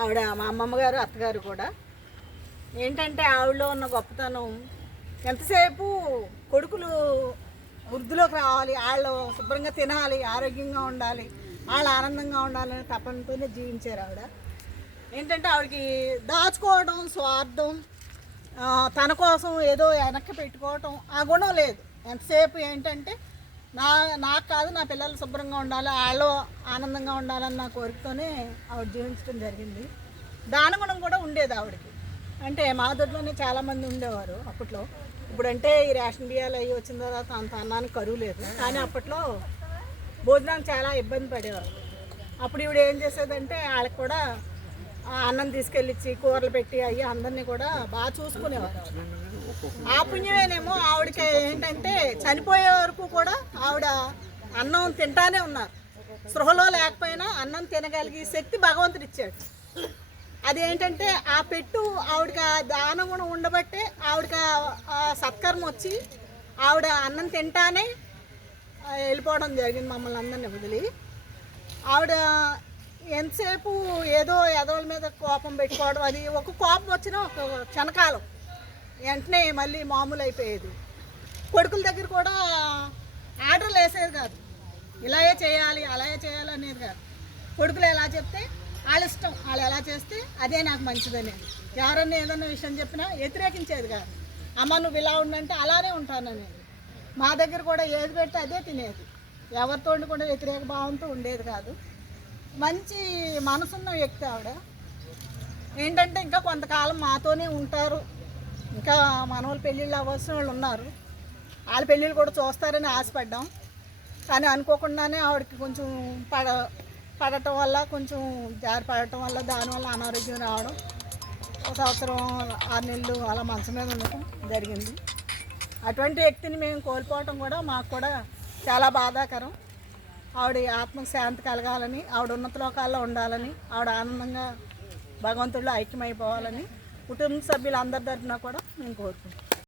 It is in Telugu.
ఆవిడ మా అమ్మమ్మగారు అత్తగారు కూడా. ఏంటంటే ఆవిడలో ఉన్న గొప్పతనం ఎంతసేపు కొడుకులు వృద్ధిలోకి రావాలి వాళ్ళు శుభ్రంగా తినాలి ఆరోగ్యంగా ఉండాలి వాళ్ళు ఆనందంగా ఉండాలని తపనతోనే జీవించారు ఆవిడ. ఏంటంటే ఆవిడకి దాచుకోవడం స్వార్థం తన కోసం ఏదో వెనక్కి పెట్టుకోవటం ఆ గుణం లేదు. ఎంతసేపు ఏంటంటే నా నాకు కాదు నా పిల్లలు శుభ్రంగా ఉండాలి వాళ్ళు ఆనందంగా ఉండాలని నా కోరికతోనే ఆవిడ జీవించడం జరిగింది. దానగుణం కూడా ఉండేది ఆవిడకి. అంటే మా దొడ్లోనే చాలామంది ఉండేవారు అప్పట్లో. ఇప్పుడంటే ఈ రేషన్ బియ్యాలు అవి వచ్చిన తర్వాత అంత అన్నానికి కరువు లేదు. కానీ అప్పట్లో భోజనానికి చాలా ఇబ్బంది పడేవారు. అప్పుడు ఈవిడ ఏం చేసేదంటే వాళ్ళకి కూడా అన్నం తీసుకెళ్ళిచ్చి కూరలు పెట్టి అయ్యి అందరినీ కూడా బాగా చూసుకునేవారు. ఆ పుణ్యమేనేమో ఆవిడకి ఏంటంటే చనిపోయే వరకు కూడా ఆవిడ అన్నం తింటానే ఉన్నారు. స్పృహలో లేకపోయినా అన్నం తినగలిగే శక్తి భగవంతుడు ఇచ్చాడు. అదేంటంటే ఆ పెట్టు ఆవిడకి ఆ దానం కూడా ఉండబట్టే ఆవిడకి సత్కర్మ వచ్చి ఆవిడ అన్నం తింటానే వెళ్ళిపోవడం జరిగింది మమ్మల్ని అందరిని వదిలి. ఆవిడ ఎంతసేపు ఏదో ఎదవల మీద కోపం పెట్టుకోవడం అది ఒక కోపం వచ్చినా ఒక క్షణకాలం. వెంటనే మళ్ళీ మామూలు అయిపోయేది కొడుకుల దగ్గర కూడా ఆర్డర్లు వేసేది కాదు. ఇలాగే చేయాలి అలాగే చేయాలి అనేది కాదు. కొడుకులు ఎలా చెప్తే వాళ్ళ ఇష్టం వాళ్ళు ఎలా చేస్తే అదే నాకు మంచిదనేది ఎవరన్నా ఏదన్నా విషయం చెప్పినా వ్యతిరేకించేది కాదు. అమ్మ నువ్వు ఇలా ఉండంటే అలానే ఉంటాననేది మా దగ్గర కూడా ఏది పెడితే అదే తినేది. ఎవరితో కూడా వ్యతిరేక భావంతో ఉండేది కాదు. మంచి మనసున్న వ్యక్తి ఆవిడ. ఏంటంటే ఇంకా కొంతకాలం మాతోనే ఉంటారు. ఇంకా మనవాళ్ళు పెళ్ళిళ్ళు అవ్వాల్సిన వాళ్ళు ఉన్నారు. వాళ్ళ పెళ్ళిళ్ళు కూడా చూస్తారని ఆశపడ్డాం. కానీ అనుకోకుండానే ఆవిడకి కొంచెం పడ పడటం వల్ల కొంచెం జారి పడటం వల్ల దానివల్ల అనారోగ్యం రావడం ఒక సంవత్సరం ఆరు నెలలు అలా మంచం మీద ఉండటం జరిగింది. అటువంటి వ్యక్తిని మేము కోల్పోవటం కూడా మాకు కూడా చాలా బాధాకరం. ఆవిడ ఆత్మకు శాంతి కలగాలని ఆవిడ ఉన్నత లోకాల్లో ఉండాలని ఆవిడ ఆనందంగా భగవంతుడిలో ఐక్యమైపోవాలని కుటుంబ సభ్యులందరి తరఫున కూడా మేము కోరుకుంటాం